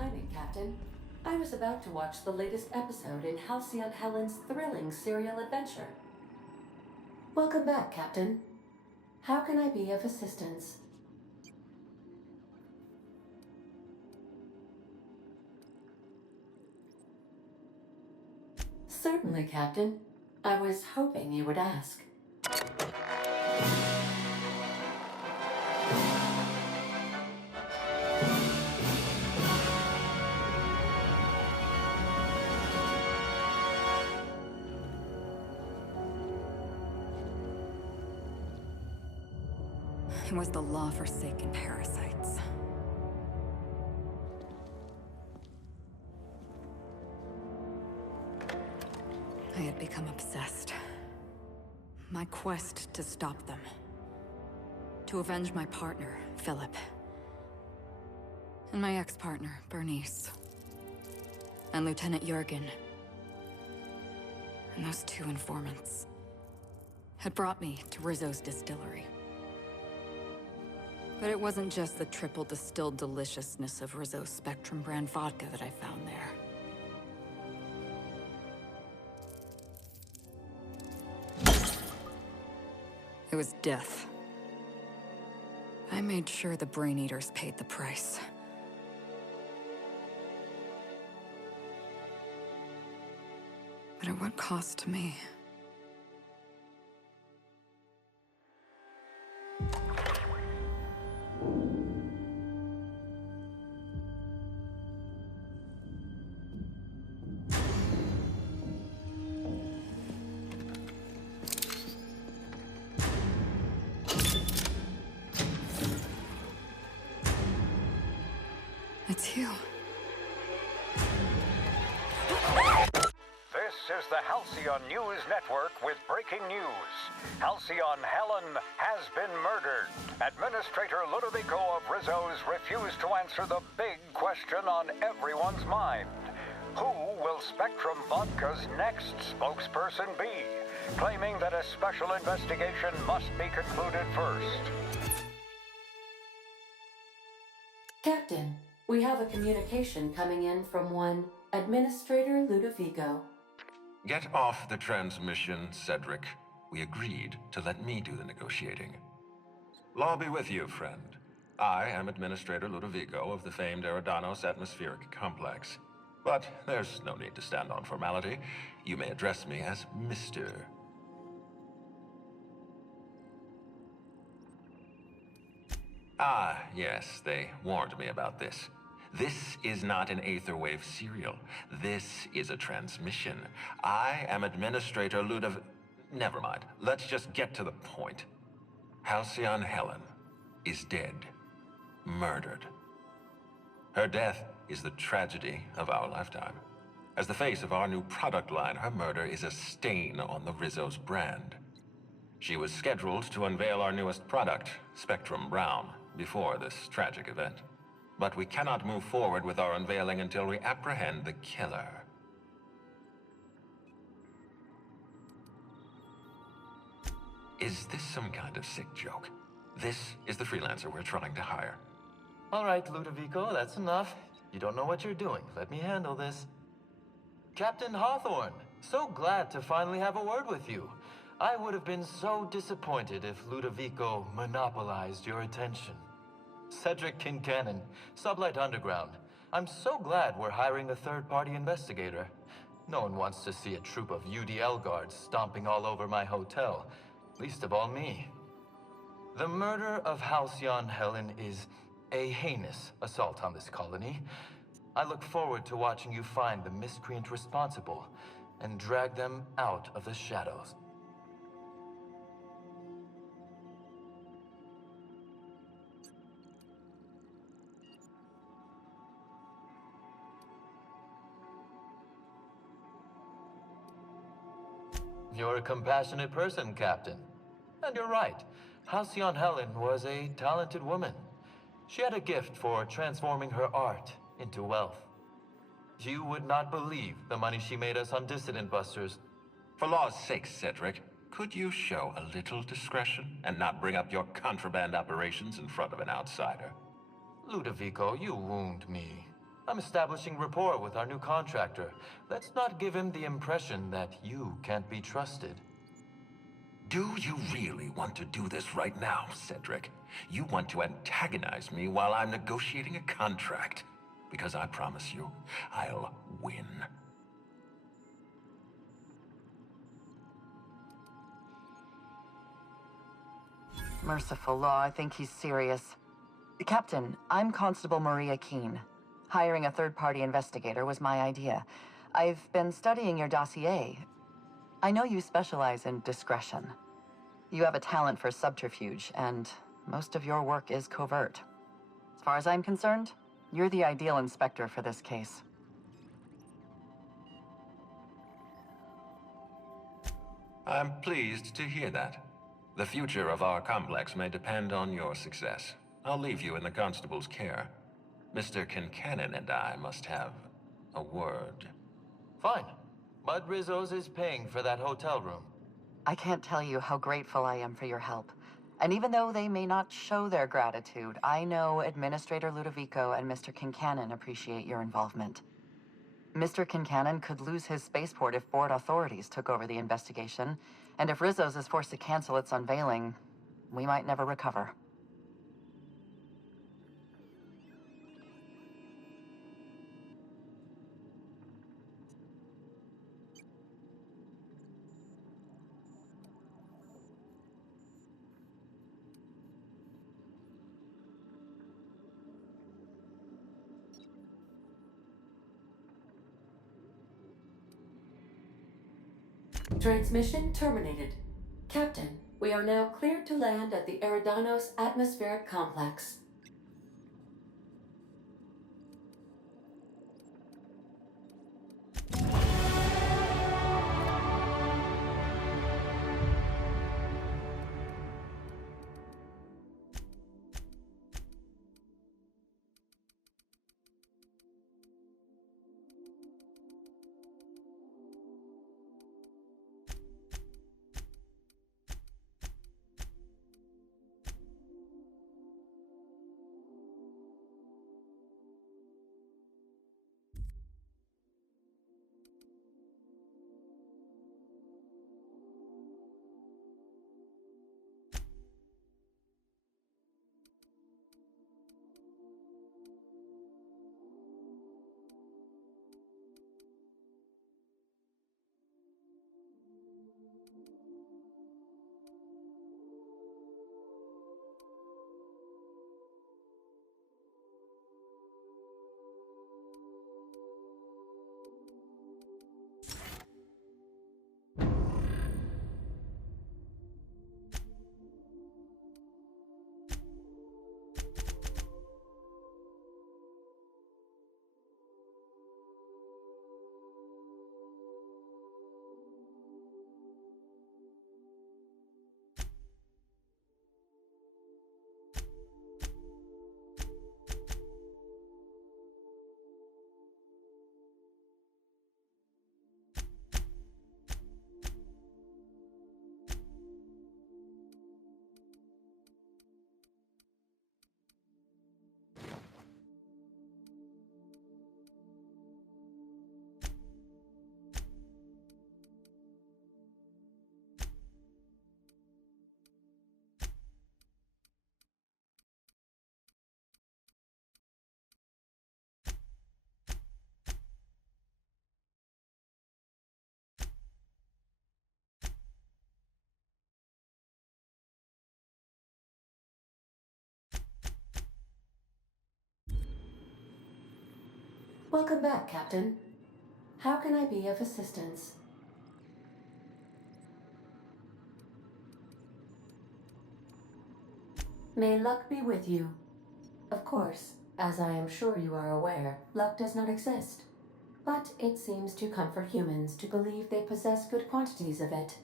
timing, Captain. I was about to watch the latest episode in Halcyon Helen's thrilling serial adventure. Welcome back, Captain. How can I be of assistance? Certainly, Captain. I was hoping you would ask. It was the law-forsaken parasites. I had become obsessed. My quest to stop them. To avenge my partner, Philip. And my ex-partner, Bernice. And Lieutenant Jurgen. And those two informants had brought me to Rizzo's distillery. But it wasn't just the triple distilled deliciousness of Rizzo's Spectrum brand vodka that I found there. It was death. I made sure the Brain Eaters paid the price. But at what cost to me? It's you. This is the Halcyon News Network with breaking news. Halcyon Helen has been murdered. Administrator Ludovico of Rizzo's refused to answer the big question on everyone's mind. Who will Spectrum Vodka's next spokesperson be? Claiming that a special investigation must be concluded first. Captain, we have a communication coming in from one Administrator Ludovico. Get off the transmission, Cedric. We agreed to let me do the negotiating. Law be with you, friend. I am Administrator Ludovico of the famed Eridanos Atmospheric Complex. But there's no need to stand on formality. You may address me as Mr. Ah, yes, they warned me about this. This is not an Aetherwave serial. This is a transmission. I am Administrator Never mind. Let's just get to the point. Halcyon Helen is dead. Murdered. Her death is the tragedy of our lifetime. As the face of our new product line, her murder is a stain on the Rizzo's brand. She was scheduled to unveil our newest product, Spectrum Brown, before this tragic event. But we cannot move forward with our unveiling until we apprehend the killer. Is this some kind of sick joke? This is the freelancer we're trying to hire. All right, Ludovico, that's enough. You don't know what you're doing. Let me handle this. Captain Hawthorne, so glad to finally have a word with you. I would have been so disappointed if Ludovico monopolized your attention. Cedric Kincannon, Sublight Underground. I'm so glad we're hiring a third-party investigator. No one wants to see a troop of UDL guards stomping all over my hotel, least of all me. The murder of Halcyon Helen is a heinous assault on this colony. I look forward to watching you find the miscreant responsible and drag them out of the shadows. You're a compassionate person, Captain. And you're right. Halcyon Helen was a talented woman. She had a gift for transforming her art into wealth. You would not believe the money she made us on Dissident Busters. For law's sake, Cedric, could you show a little discretion and not bring up your contraband operations in front of an outsider? Ludovico, you wound me. I'm establishing rapport with our new contractor. Let's not give him the impression that you can't be trusted. Do you really want to do this right now, Cedric? You want to antagonize me while I'm negotiating a contract? Because I promise you, I'll win. Merciful law, I think he's serious. Captain, I'm Constable Maria Keene. Hiring a third-party investigator was my idea. I've been studying your dossier. I know you specialize in discretion. You have a talent for subterfuge, and most of your work is covert. As far as I'm concerned, you're the ideal inspector for this case. I'm pleased to hear that. The future of our complex may depend on your success. I'll leave you in the constable's care. Mr. Kincannon and I must have a word. Fine. Bud Rizzo's is paying for that hotel room. I can't tell you how grateful I am for your help. And even though they may not show their gratitude, I know Administrator Ludovico and Mr. Kincannon appreciate your involvement. Mr. Kincannon could lose his spaceport if board authorities took over the investigation, and if Rizzo's is forced to cancel its unveiling, we might never recover. Transmission terminated. Captain, we are now cleared to land at the Eridanos Atmospheric Complex. Welcome back, Captain. How can I be of assistance? May luck be with you. Of course, as I am sure you are aware, luck does not exist. But it seems to comfort humans to believe they possess good quantities of it.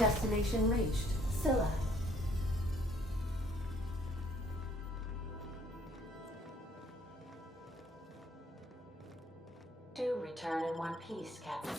Destination reached. Scylla. Do return in one piece, Captain.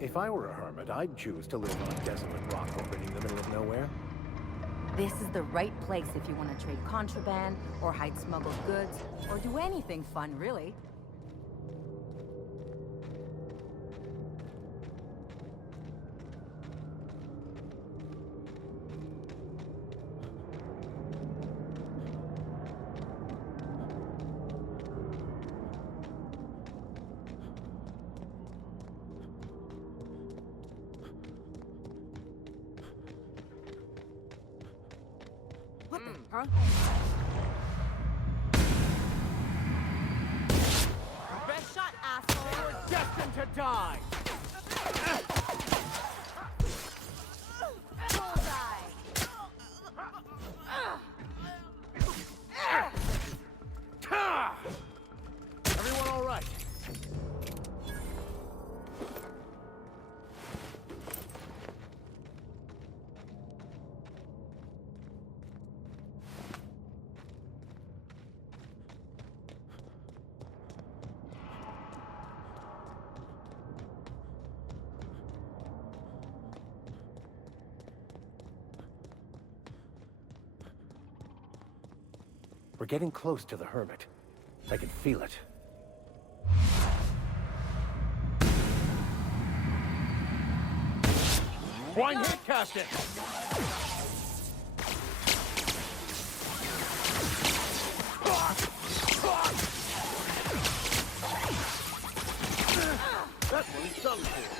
If I were a hermit, I'd choose to live on a desolate rock orbiting in the middle of nowhere. This is the right place if you want to trade contraband, or hide smuggled goods, or do anything fun, really. What the, huh? Best shot, asshole! You're destined to die! Bullseye! Everyone all right? We're getting close to the hermit. I can feel it. One hit, Captain! That's what he's done for.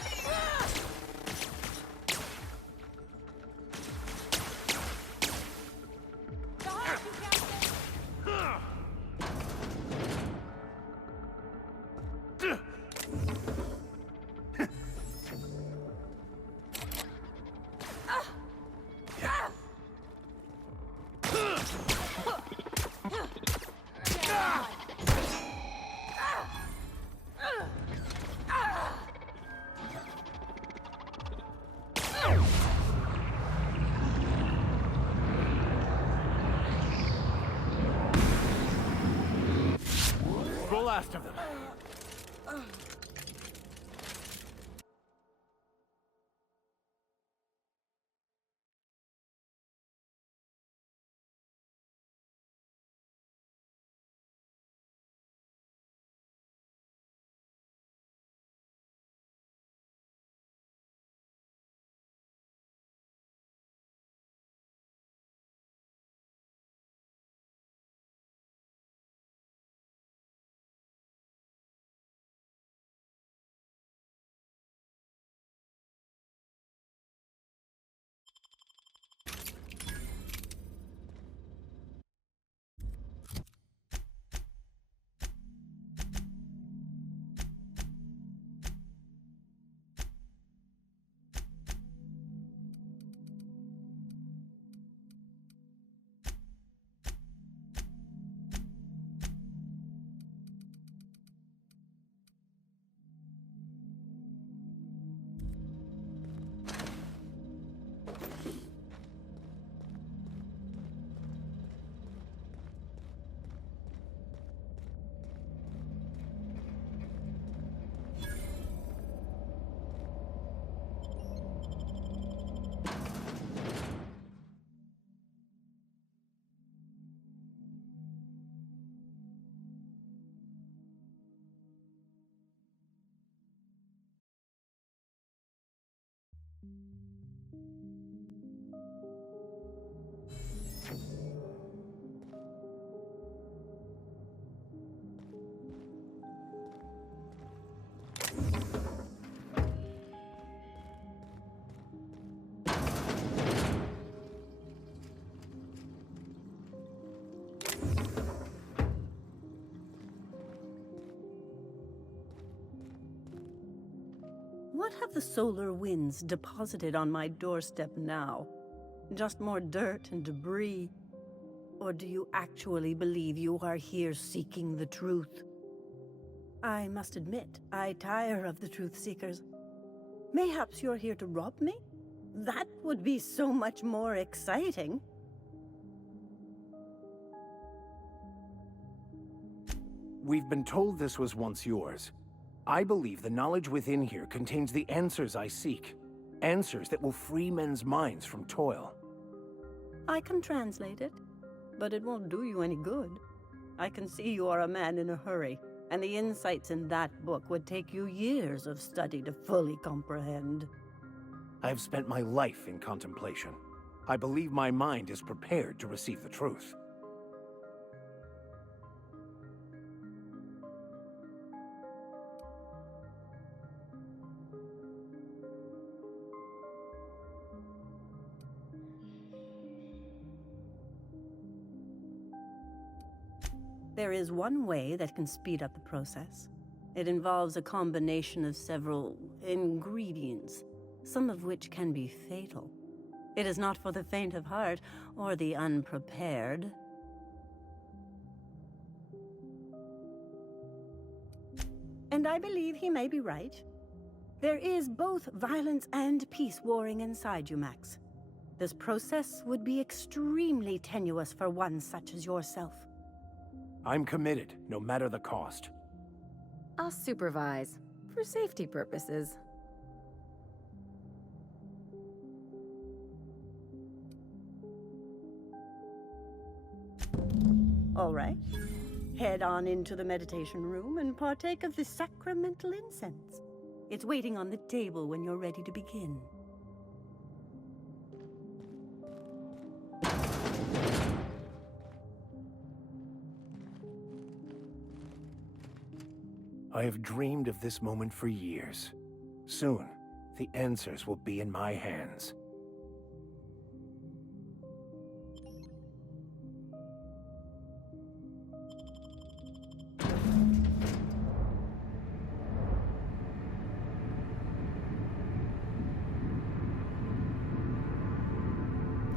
The last of them. What have the solar winds deposited on my doorstep now? Just more dirt and debris? Or do you actually believe you are here seeking the truth? I must admit, I tire of the truth seekers. Mayhaps you're here to rob me? That would be so much more exciting. We've been told this was once yours. I believe the knowledge within here contains the answers I seek. Answers that will free men's minds from toil. I can translate it, but it won't do you any good. I can see you are a man in a hurry, and the insights in that book would take you years of study to fully comprehend. I have spent my life in contemplation. I believe my mind is prepared to receive the truth. There is one way that can speed up the process. It involves a combination of several ingredients, some of which can be fatal. It is not for the faint of heart or the unprepared. And I believe he may be right. There is both violence and peace warring inside you, Max. This process would be extremely tenuous for one such as yourself. I'm committed, no matter the cost. I'll supervise, for safety purposes. All right. Head on into the meditation room and partake of the sacramental incense. It's waiting on the table when you're ready to begin. I have dreamed of this moment for years. Soon, the answers will be in my hands.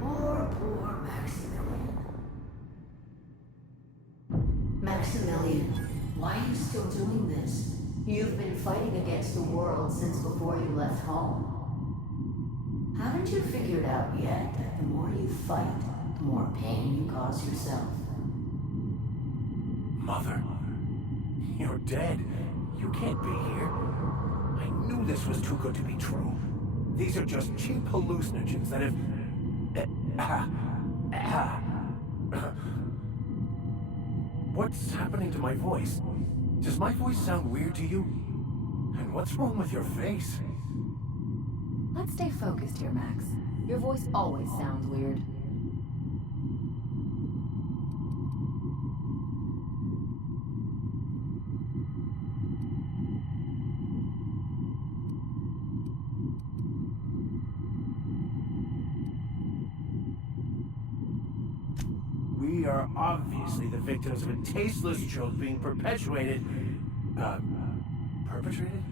Poor Maximilian. Maximilian, why are you still doing this? You've been fighting against the world since before you left home. Haven't you figured out yet that the more you fight, the more pain you cause yourself? Mother, you're dead. You can't be here. I knew this was too good to be true. These are just cheap hallucinogens that have... What's happening to my voice? Does my voice sound weird to you? And what's wrong with your face? Let's stay focused here, Max. Your voice always sounds weird. We are obviously the victims of a tasteless joke being perpetuated. Perpetrated?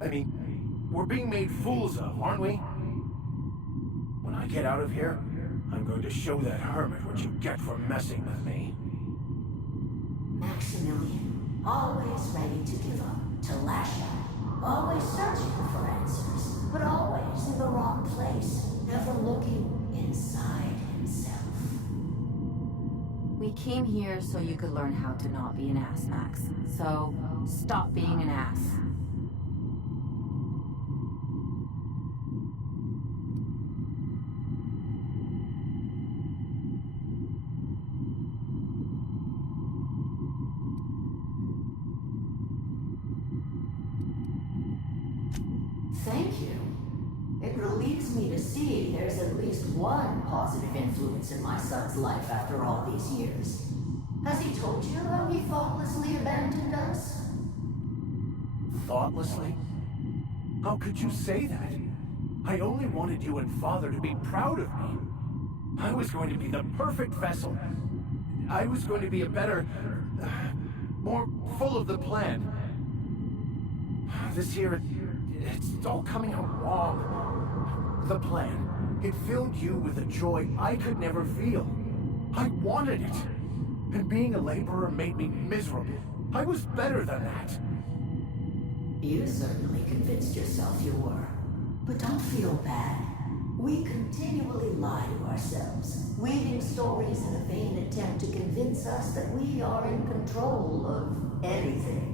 I mean, we're being made fools of, aren't we? When I get out of here, I'm going to show that hermit what you get for messing with me. Maximilian, always ready to give up, to lash out, always searching for answers, but always in the wrong place, never looking inside himself. We came here so you could learn how to not be an ass, Max. So, stop being an ass. Thank you. me to see there's at least one positive influence in my son's life after all these years. Has he told you how he thoughtlessly abandoned us? Thoughtlessly? How could you say that? I only wanted you and Father to be proud of me. I was going to be the perfect vessel. I was going to be a better... more full of the plan. This year, it's all coming out wrong. The plan, it filled you with a joy I could never feel. I wanted it. And being a laborer made me miserable. I was better than that. You certainly convinced yourself you were. But don't feel bad. We continually lie to ourselves, weaving stories in a vain attempt to convince us that we are in control of anything.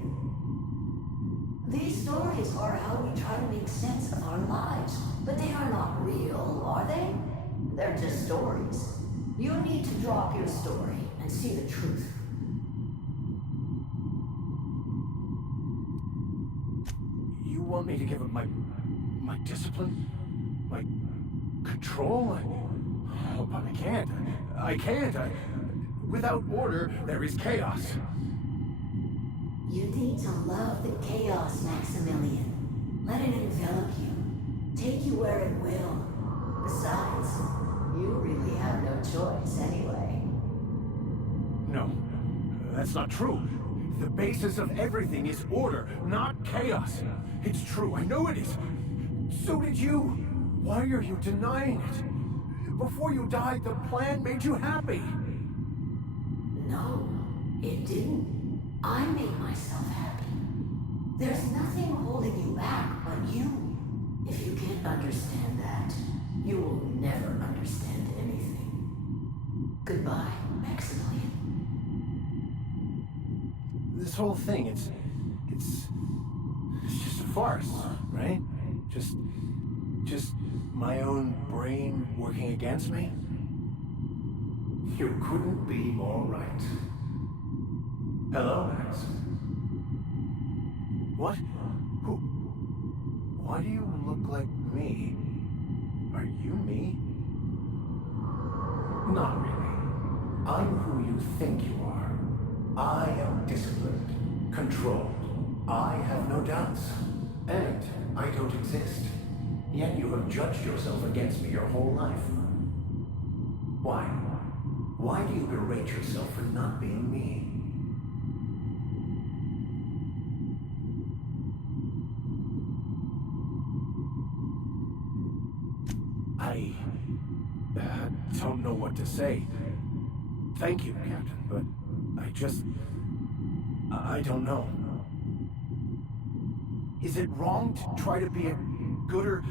These stories are how we try to make sense of our lives, but they are not real, are they? They're just stories. You need to drop your story and see the truth. You want me to give up my discipline? My control? Oh, but I can't. I can't. Without order, there is chaos. You need to love the chaos, Maximilian. Let it envelop you. Take you where it will. Besides, you really have no choice anyway. No, that's not true. The basis of everything is order, not chaos. It's true, I know it is. So did you. Why are you denying it? Before you died, the plan made you happy. No, it didn't. I made myself happy. There's nothing holding you back but you. If you can't understand that, you will never understand anything. Goodbye, Maximilian. This whole thing, it's just a farce, right? Just my own brain working against me? You couldn't be more right. Hello, Max. What? Who? Why do you look like me? Are you me? Not really. I'm who you think you are. I am disciplined, controlled. I have no doubts. And I don't exist. Yet you have judged yourself against me your whole life. Why? Why do you berate yourself for not being me? I don't know what to say. Thank you, Captain, but I don't know. Is it wrong to try to be a gooder,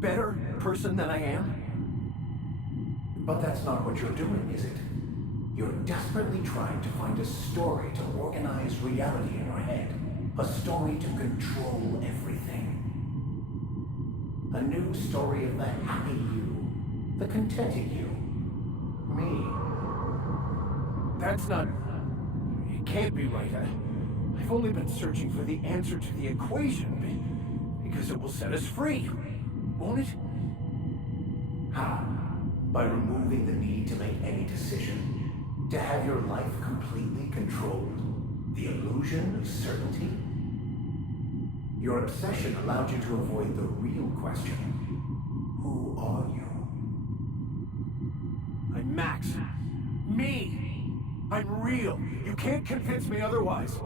better person than I am? But that's not what you're doing, is it? You're desperately trying to find a story to organize reality in your head. A story to control everything. A new story of the happy you, the contented you. Me. That's not... It can't be right. I've only been searching for the answer to the equation, because it will set us free, won't it? How? By removing the need to make any decision? To have your life completely controlled? The illusion of certainty? Your obsession allowed you to avoid the real question. Who are you? I'm Max. Me! I'm real. You can't convince me otherwise.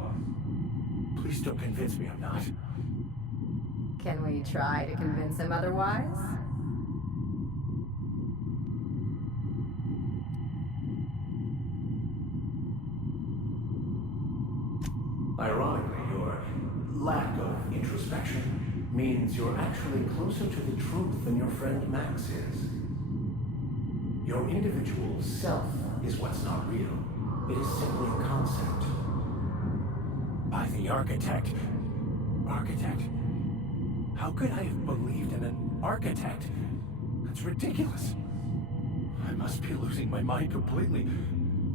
Please don't convince me I'm not. Can we try to convince him otherwise? Ironically, your lack of introspection means you're actually closer to the truth than your friend Max is. Your individual self is what's not real. It is simply a concept. By the architect. Architect? How could I have believed in an architect? That's ridiculous. I must be losing my mind completely.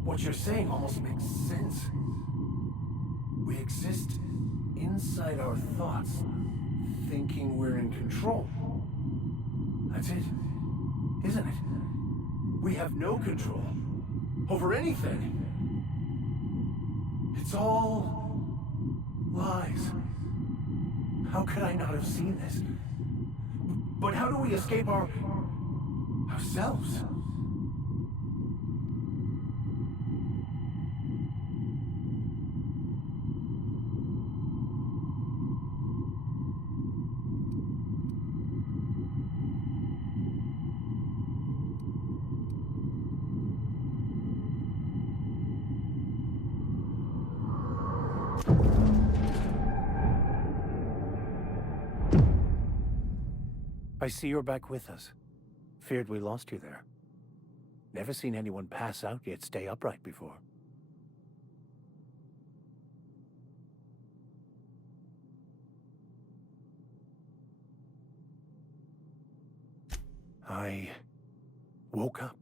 What you're saying almost makes sense. We exist inside our thoughts, thinking we're in control. That's it, isn't it? We have no control over anything. It's all lies. How could I not have seen this? But how do we escape ourselves? I see you're back with us. Feared we lost you there. Never seen anyone pass out yet stay upright before. I woke up.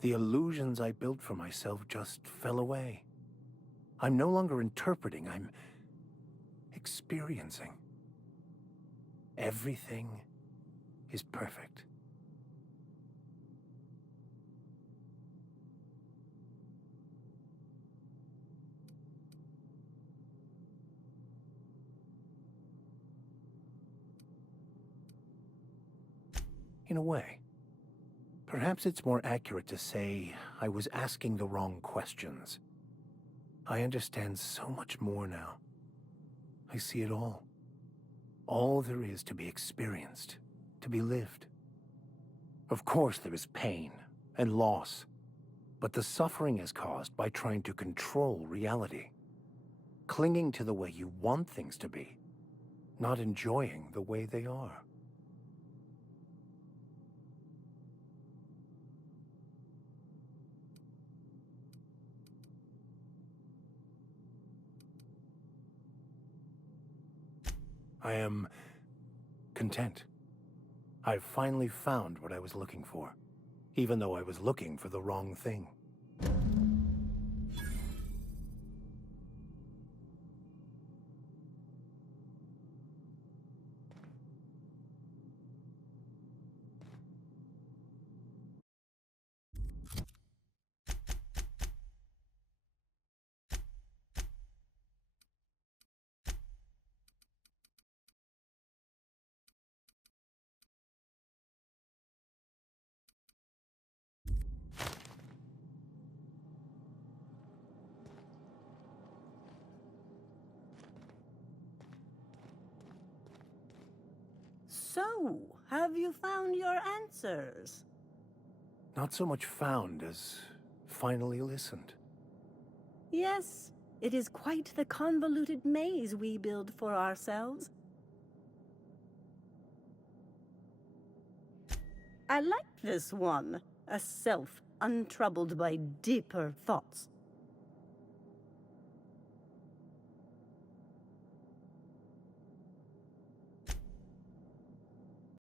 The illusions I built for myself just fell away. I'm no longer interpreting, I'm experiencing. Everything is perfect. In a way. Perhaps it's more accurate to say I was asking the wrong questions. I understand so much more now. I see it all. All there is to be experienced, to be lived. Of course there is pain and loss, but the suffering is caused by trying to control reality, clinging to the way you want things to be, not enjoying the way they are. I am content. I've finally found what I was looking for, even though I was looking for the wrong thing. So, have you found your answers? Not so much found as finally listened. Yes, it is quite the convoluted maze we build for ourselves. I like this one. A self untroubled by deeper thoughts.